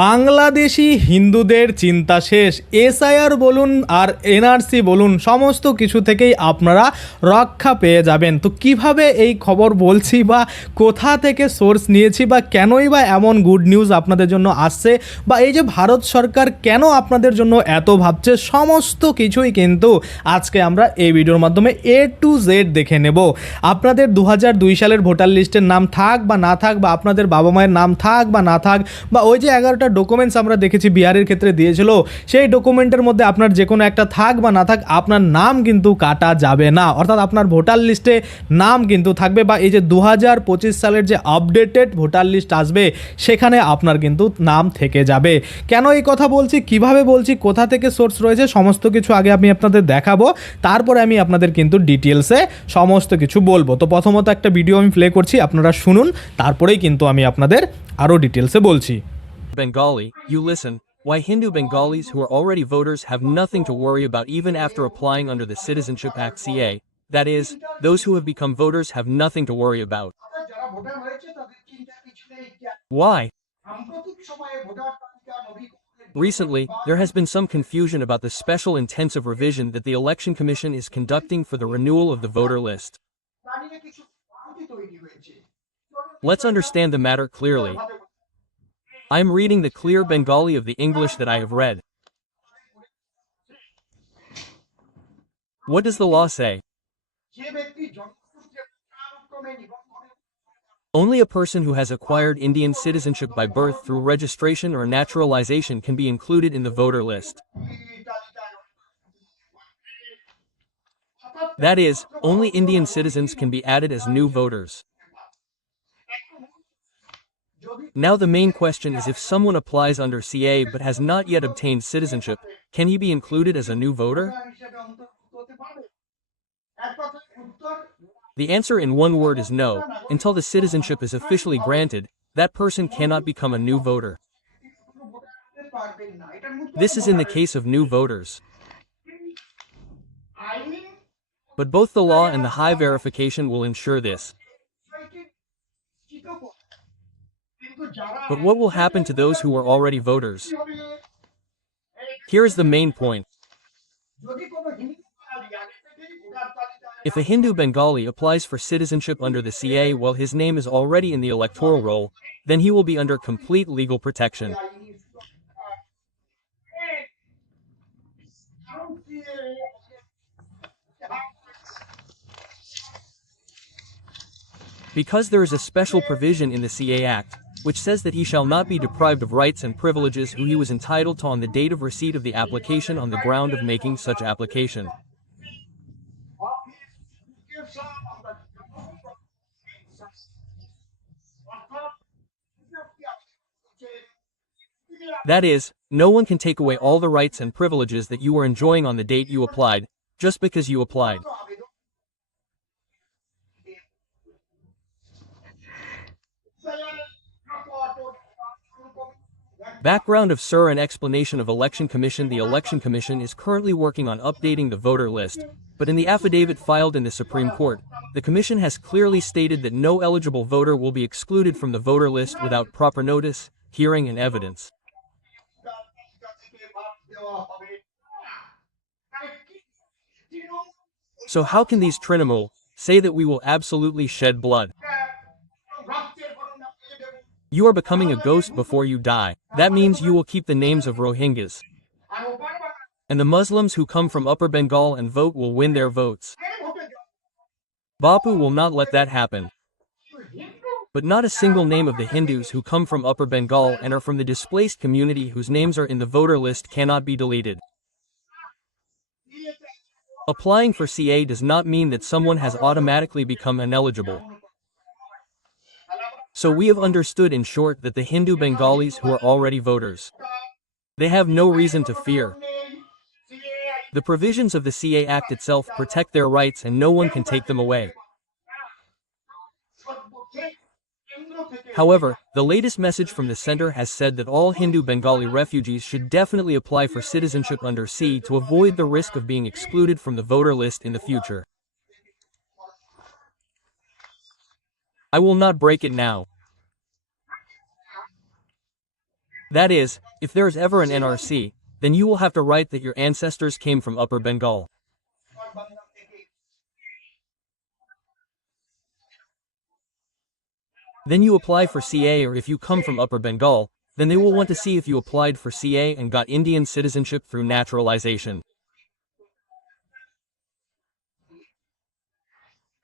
বাংলাদেশি হিন্দুদের চিন্তা শেষ। এসআইআর বলুন আর এনআরসি বলুন, সমস্ত কিছু থেকেই আপনারা রক্ষা পেয়ে যাবেন। তো কীভাবে এই খবর বলছি বা কোথা থেকে সোর্স নিয়েছি বা কেনই বা এমন গুড নিউজ আপনাদের জন্য আসছে বা এই যে ভারত সরকার কেন আপনাদের জন্য এত ভাবছে, সমস্ত কিছুই কিন্তু আজকে আমরা এই ভিডিওর মাধ্যমে এ টু জেড দেখে নেব। আপনাদের দু সালের ভোটার লিস্টের নাম থাক বা না থাক বা আপনাদের বাবা মায়ের নাম থাক বা না থাক বা ওই যে এগারোটা ডকুমেন্টস আমরা দেখেছি বিহারের ক্ষেত্রে দিয়েছিল, সেই ডকুমেন্টের মধ্যে আপনার যে কোনো একটা থাক বা না থাক, আপনার নাম কিন্তু কাটা যাবে না। অর্থাৎ আপনার ভোটার লিস্টে নাম কিন্তু থাকবে বা এই যে দু হাজার পঁচিশ সালের যে আপডেটেড ভোটার লিস্ট আসবে, সেখানে আপনার কিন্তু নাম থেকে যাবে। কেন এই কথা বলছি? কীভাবে বলছি? কোথা থেকে সোর্স রয়েছে? সমস্ত কিছু আগে আমি আপনাদের দেখাবো। তারপরে আমি আপনাদের কিন্তু ডিটেলসে সমস্ত কিছু বলব। তো প্রথমত একটা ভিডিও আমি প্লে করছি, আপনারা শুনুন, তারপরেই কিন্তু আমি আপনাদের আরও ডিটেলসে বলছি। Bengali, you listen, why Hindu Bengalis who are already voters have nothing to worry about even after applying under the Citizenship Act CA, that is, those who have become voters have nothing to worry about. Why? Recently, there has been some confusion about the special intensive revision that the Election Commission is conducting for the renewal of the voter list. Let's understand the matter clearly. I am reading the clear Bengali of the English that I have read. What does the law say? Only a person who has acquired Indian citizenship by birth through registration or naturalization can be included in the voter list. That is, only Indian citizens can be added as new voters. Now the main question is if someone applies under CA but has not yet obtained citizenship, can he be included as a new voter? The answer in one word is no, until the citizenship is officially granted, that person cannot become a new voter. This is in the case of new voters. But both the law and the high verification will ensure this. But what will happen to those who are already voters? Here is the main point. If a Hindu Bengali applies for citizenship under the CA while his name is already in the electoral roll, then he will be under complete legal protection. Because there is a special provision in the CA Act, which says that he shall not be deprived of rights and privileges who he was entitled to on the date of receipt of the application on the ground of making such application. That is, no one can take away all the rights and privileges that you were enjoying on the date you applied, just because you applied. Background of SIR and explanation of Election Commission The Election Commission is currently working on updating the voter list, but in the affidavit filed in the Supreme Court, the Commission has clearly stated that no eligible voter will be excluded from the voter list without proper notice, hearing and evidence. So how can these Trinamul say that we will absolutely shed blood? You are becoming a ghost before you die. That means you will keep the names of Rohingyas. And the Muslims who come from Upper Bengal and vote will win their votes. Bapu will not let that happen. But not a single name of the Hindus who come from Upper Bengal and are from the displaced community whose names are in the voter list cannot be deleted. Applying for CA does not mean that someone has automatically become ineligible. So we have understood in short that the Hindu Bengalis who are already voters, they have no reason to fear. The provisions of the CA Act itself protect their rights and no one can take them away. However, the latest message from the center has said that all Hindu Bengali refugees should definitely apply for citizenship under C to avoid the risk of being excluded from the voter list in the future. I will not break it now. That is, if there is ever an NRC, then you will have to write that your ancestors came from Upper Bengal. Then you apply for CA or if you come from Upper Bengal, then they will want to see if you applied for CA and got Indian citizenship through naturalization.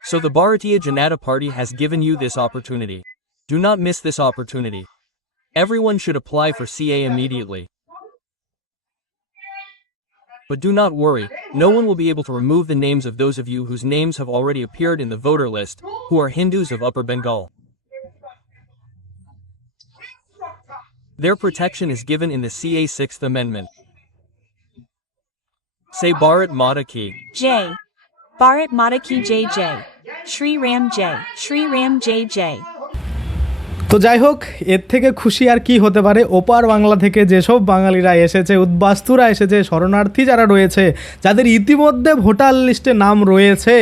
So the Bharatiya Janata Party has given you this opportunity. Do not miss this opportunity. Everyone should apply for CA immediately. But do not worry, no one will be able to remove the names of those of you whose names have already appeared in the voter list, who are Hindus of Upper Bengal. Their protection is given in the CA 6th Amendment. Say Bharat Mata Ki. Jay. Bharat Mata Ki Jay Jay. Shri Ram Jay. Shri Ram Jay. তো যাই হোক, এর থেকে খুশি আর কি হতে পারে ওপার বাংলা থেকে যেসব বাঙালিরা এসেছে, উদ্বাস্তুরা এসেছে, শরণার্থী যারা রয়েছে, যাদের ইতিমধ্যে ভোটার লিস্টে নাম রয়েছে,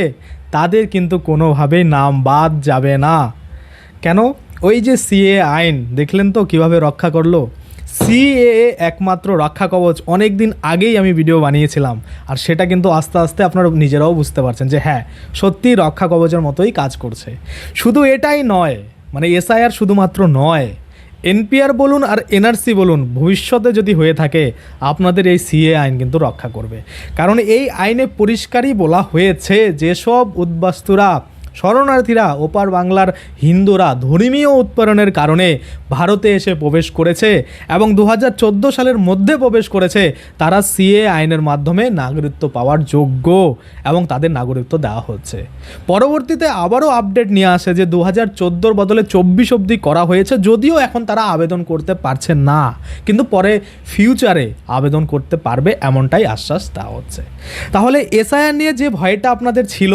তাদের কিন্তু কোনোভাবেই নাম বাদ যাবে না কেন ওই যে সিএ আইন, দেখলেন তো কীভাবে রক্ষা করল সিএ একমাত্র রক্ষা কবচ অনেক দিন আগেই আমি ভিডিও বানিয়েছিলাম। আর সেটা কিন্তু আস্তে আস্তে আপনারা নিজেরাও বুঝতে পারছেন যে হ্যাঁ সত্যিই রক্ষা কবচের মতোই কাজ করছে। শুধু এটাই নয় মানে এসআইআর শুধুমাত্র নয় এনপিআর বলুন আর এনআরসি বলুন, ভবিষ্যতে যদি হয়ে থাকে, আপনাদের এই সিএ আইন কিন্তু রক্ষা করবে। কারণ এই আইনে পরিষ্কারই বলা হয়েছে যেসব উদ্বাস্তুরা শরণার্থীরা ওপার বাংলার হিন্দুরা ধর্মীয় উৎপীড়নের কারণে ভারতে এসে প্রবেশ করেছে এবং দু হাজার চোদ্দ সালের মধ্যে প্রবেশ করেছে। তারা সিএ আইনের মাধ্যমে নাগরিকত্ব পাওয়ার যোগ্য এবং তাদের নাগরিকত্ব দেওয়া হচ্ছে। পরবর্তীতে আবারও আপডেট নিয়ে আসে যে দু হাজার বদলে চব্বিশ অবধি করা হয়েছে, যদিও এখন তারা আবেদন করতে পারছে না। কিন্তু পরে ফিউচারে আবেদন করতে পারবে এমনটাই আশ্বাস দেওয়া হচ্ছে। তাহলে এসআইআর নিয়ে যে ভয়টা আপনাদের ছিল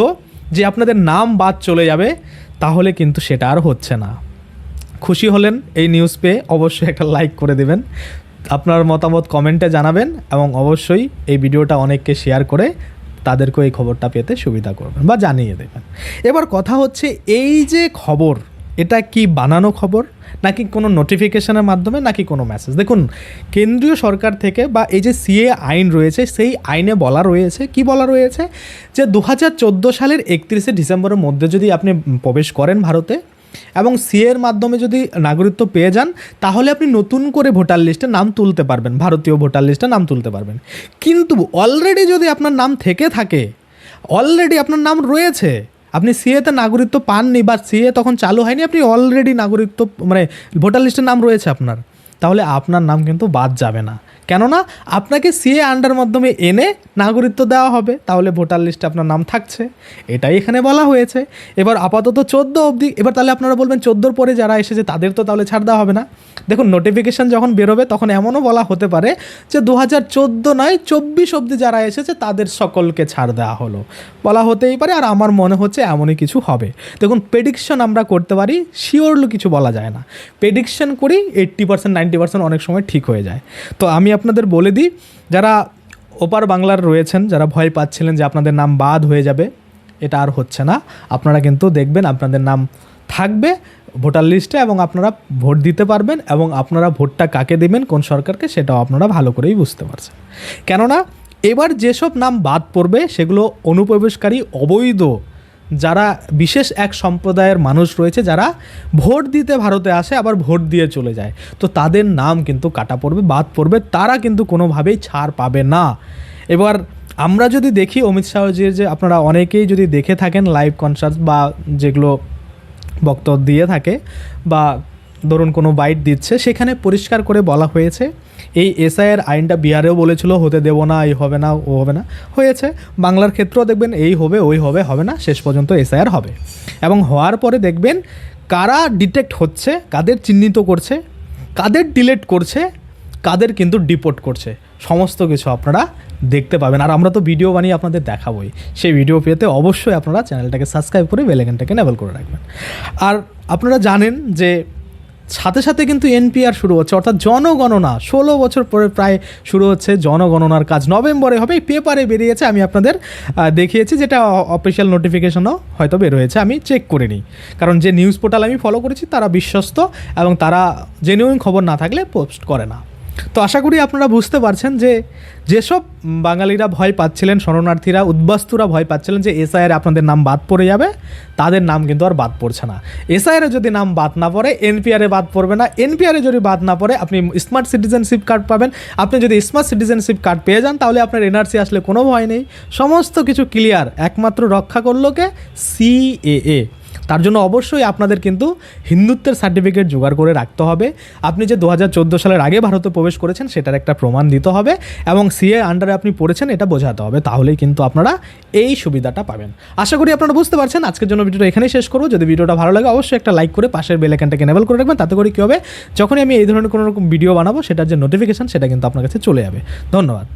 যে আপনাদের নাম বাদ চলে যাবে, তাহলে কিন্তু সেটা আর হচ্ছে না। খুশি হলেন এই নিউজ পেয়ে, অবশ্যই একটা লাইক করে দেবেন, আপনার মতামত কমেন্টে জানাবেন এবং অবশ্যই এই ভিডিওটা অনেককে শেয়ার করে তাদেরকেও এই খবরটা পেতে সুবিধা করবেন বা জানিয়ে দেবেন। এবার কথা হচ্ছে এই যে খবর এটা কি বানানো খবর? নাকি কোনো নোটিফিকেশনের মাধ্যমে, নাকি কোনো মেসেজ দেখুন, কেন্দ্রীয় সরকার থেকে বা এই যে সিএ আইন রয়েছে, সেই আইনে বলা রয়েছে, কি বলা রয়েছে? যে দু হাজার চোদ্দ সালের একত্রিশে ডিসেম্বরের মধ্যে যদি আপনি প্রবেশ করেন ভারতে এবং সিএর মাধ্যমে যদি নাগরিকত্ব পেয়ে যান, তাহলে আপনি নতুন করে ভোটার লিস্টে নাম তুলতে পারবেন, ভারতীয় ভোটার লিস্টে নাম তুলতে পারবেন। কিন্তু অলরেডি যদি আপনার নাম থেকে থাকে অলরেডি আপনার নাম রয়েছে আপনি সিএতে নাগরিকত্ব পাননি, বা সিএ তখন চালু হয়নি, আপনি অলরেডি নাগরিকত্ব মানে ভোটার লিস্টের নাম রয়েছে আপনার। তাহলে আপনার নাম কিন্তু বাদ যাবে না। কেননা আপনাকে সিএ আন্ডার মাধ্যমে এনে নাগরিকত্ব দেওয়া হবে, তাহলে ভোটার লিস্টে আপনার নাম থাকছে। এটাই এখানে বলা হয়েছে। এবার আপাতত চোদ্দ অবধি, এবার তাহলে আপনারা বলবেন চোদ্দোর পরে যারা এসেছে, তাদের তো তাহলে ছাড় দেওয়া হবে না। দেখুন নোটিফিকেশান যখন বেরোবে, তখন এমনও বলা হতে পারে যে দু হাজার চোদ্দ নয়, চব্বিশ অবধি যারা এসেছে, তাদের সকলকে ছাড় দেওয়া হলো। বলা হতেই পারে, আর আমার মনে হচ্ছে এমনই কিছু হবে। দেখুন প্রেডিকশন আমরা করতে পারি শিওরলি কিছু বলা যায় না। প্রেডিকশন করি এইট্টি পার্সেন্ট নাইনটি পার্সেন্ট অনেক সময় ঠিক হয়ে যায়। তো আমি আপনাদের বলে দিই, যারা ওপার বাংলার রয়েছেন, যারা ভয় পাচ্ছিলেন যে আপনাদের নাম বাদ হয়ে যাবে, এটা আর হচ্ছে না। আপনারা কিন্তু দেখবেন আপনাদের নাম থাকবে ভোটার লিস্টে এবং আপনারা ভোট দিতে পারবেন এবং আপনারা ভোটটা কাকে দেবেন, কোন সরকারকে, সেটাও আপনারা ভালো করেই বুঝতে পারছেন। কেননা, এবার যেসব নাম বাদ পড়বে, সেগুলো অনুপ্রবেশকারী অবৈধ যারা বিশেষ এক সম্প্রদায়ের মানুষ রয়েছে, যারা ভোট দিতে ভারতে আসে, আবার ভোট দিয়ে চলে যায়। তো তাদের নাম কিন্তু কাটা পড়বে, বাদ পড়বে, তারা কিন্তু কোনোভাবেই ছাড় পাবে না। এবার আমরা যদি দেখি, অমিত শাহজির যে আপনারা অনেকেই যদি দেখে থাকেন লাইভ কনসার্ট বা যেগুলো বক্তব্য দিয়ে থাকে, বা ধরুন কোনো বাইট দিচ্ছে, সেখানে পরিষ্কার করে বলা হয়েছে, এই এসআইয়ের আইনটা বিহারেও বলেছিল, হতে দেব না, এই হবে না, ও হবে না, হয়েছে। বাংলার ক্ষেত্রেও দেখবেন এই হবে, ওই হবে হবে না, শেষ পর্যন্ত এসআইআর হবে। এবং হওয়ার পরে দেখবেন কারা ডিটেক্ট হচ্ছে, কাদের চিহ্নিত করছে, কাদের ডিলেট করছে, কাদের কিন্তু ডিপোর্ট করছে, সমস্ত কিছু আপনারা দেখতে পাবেন। আর আমরা তো ভিডিও বানিয়ে আপনাদের দেখাবোই। সেই ভিডিও পেতে অবশ্যই আপনারা চ্যানেলটাকে সাবস্ক্রাইব করে বেলেগানটাকে নেবেল করে রাখবেন। আর আপনারা জানেন যে সাথে সাথে কিন্তু এনপিআর শুরু হচ্ছে, অর্থাৎ জনগণনা। ষোলো বছর পরে প্রায় শুরু হচ্ছে জনগণনার কাজ। নভেম্বরে হবে, এই পেপারে বেরিয়েছে, আমি আপনাদের দেখিয়েছি যেটা অফিসিয়াল নোটিফিকেশনও হয়তো বের হয়েছে, আমি চেক করে নিই। কারণ যে নিউজ পোর্টাল আমি ফলো করেছি, তারা বিশ্বস্ত এবং তারা জেনুইন খবর না থাকলে পোস্ট করে না। তো আশা করি আপনারা বুঝতে পারছেন যে যেসব বাঙালিরা ভয় পাচ্ছিলেন, শরণার্থীরা, উদ্বাস্তুরা ভয় পাচ্ছিলেন যে এসআইআর আপনাদের নাম বাদ পড়ে যাবে, তাদের নাম কিন্তু আর বাদ পড়ছে না। এসআইআরে যদি নাম বাদ না পড়ে, এনপিআরে বাদ পড়বে না। এনপিআরে যদি বাদ না পড়ে, আপনি স্মার্ট সিটিজেনশিপ কার্ড পাবেন। আপনি যদি স্মার্ট সিটিজেনশিপ কার্ড পেয়ে যান, তাহলে আপনার এনআরসি আসলে কোনো ভয় নেই। সমস্ত কিছু ক্লিয়ার একমাত্র রক্ষা করল কে সিএএ তার জন্য অবশ্যই আপনাদের কিন্তু হিন্দুত্বের সার্টিফিকেট জোগাড় করে রাখতে হবে। আপনি যে দু হাজার চোদ্দ সালের আগে ভারতে প্রবেশ করেছেন, সেটার একটা প্রমাণ দিতে হবে এবং সিএ আন্ডারে আপনি পড়েছেন, এটা বোঝাতে হবে। তাহলেই কিন্তু আপনারা এই সুবিধাটা পাবেন। আশা করি আপনারা বুঝতে পারছেন। আজকের জন্য ভিডিওটা এখানেই শেষ করব। যদি ভিডিওটা ভালো লাগে, অবশ্যই একটা লাইক করে পাশের বেল আইকনটাকে এনেবল করে রাখবেন। তাতে করে কী হবে? যখনই আমি এই ধরনের কোনো রকম ভিডিও বানাবো, সেটার যে নোটিফিকেশন সেটা কিন্তু আপনার কাছে চলে যাবে। ধন্যবাদ।